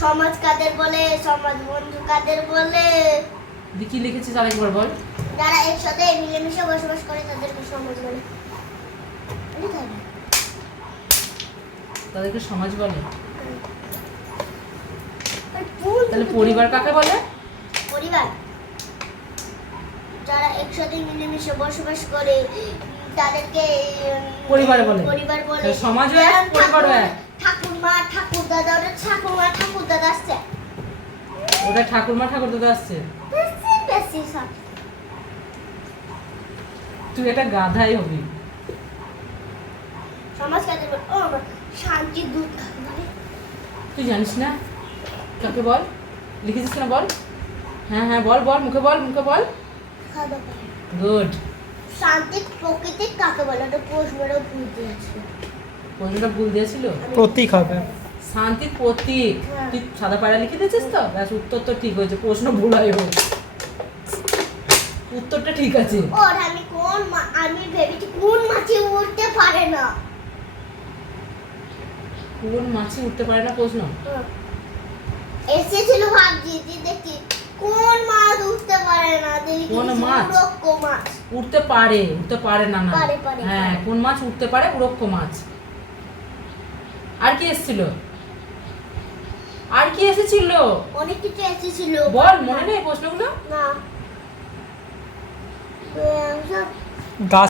সমাজ কাদের বলে সমাজ বন্ধু কাদের বলে? কি লিখেছিস আরেকবার বল? যারা একসাথে মিলেমিশে বসবাস করে তাদেরকে সমাজ বলে? তাদেরকে সমাজ বলে? তাহলে পরিবার কাকে বলে? পরিবার। যারা একসাথে মিলেমিশে বসবাস করে তাদেরকে পরিবার বলে। পরিবার বলে। সমাজও এক, যেমন পরিবারও এক। দাদা ওটা ঠাকুরমা ঠাকুর দাদা আসছে। ওটা ঠাকুরমা ঠাকুর দাদা আসছে? তুই একটা গাধাই হবি। সমাজ কাদের ও বাবা, দুধ তুই জানিস না? কাকে বল? লিখেছিস না বল? হ্যাঁ হ্যাঁ বল বল মুখে বল মুখে বল। গুড শান্তির প্রকৃতি কাকে বলে ওটা পোষ মেরেও ভুল দিয়েছে প্রশ্নটা ভুল দিয়েছিল? প্রতীক হবে। শান্তির প্রতীক। হ্যাঁ। তুই সাদা পায়রা লিখে দিয়েছিস তো? ব্যাস উত্তর তো ঠিক হয়েছে। প্রশ্ন ভুল হয় হোক। উত্তরটা ঠিক আছে। ওর আমি কোন আমি ভেবেছি কোন মাছি উঠতে পারে না। কোন মাছি উঠতে পারে না? প্রশ্ন। এসেছিল ভাবছি যে দেখি কোন মাছ উঠতে পারে না। দেখি কোন মাছ? মাছ। উঠতে পারে উঠতে পারে না না। পারে, পারে, হ্যাঁ কোন মাছ উঠতে পারে? উড়ক্ষ মাছ। আর কি এসেছিল? আর কি এসেছিল? অনেক কিছু এসেছিল। বল মনে নেই প্রশ্নগুলো? না। গাছ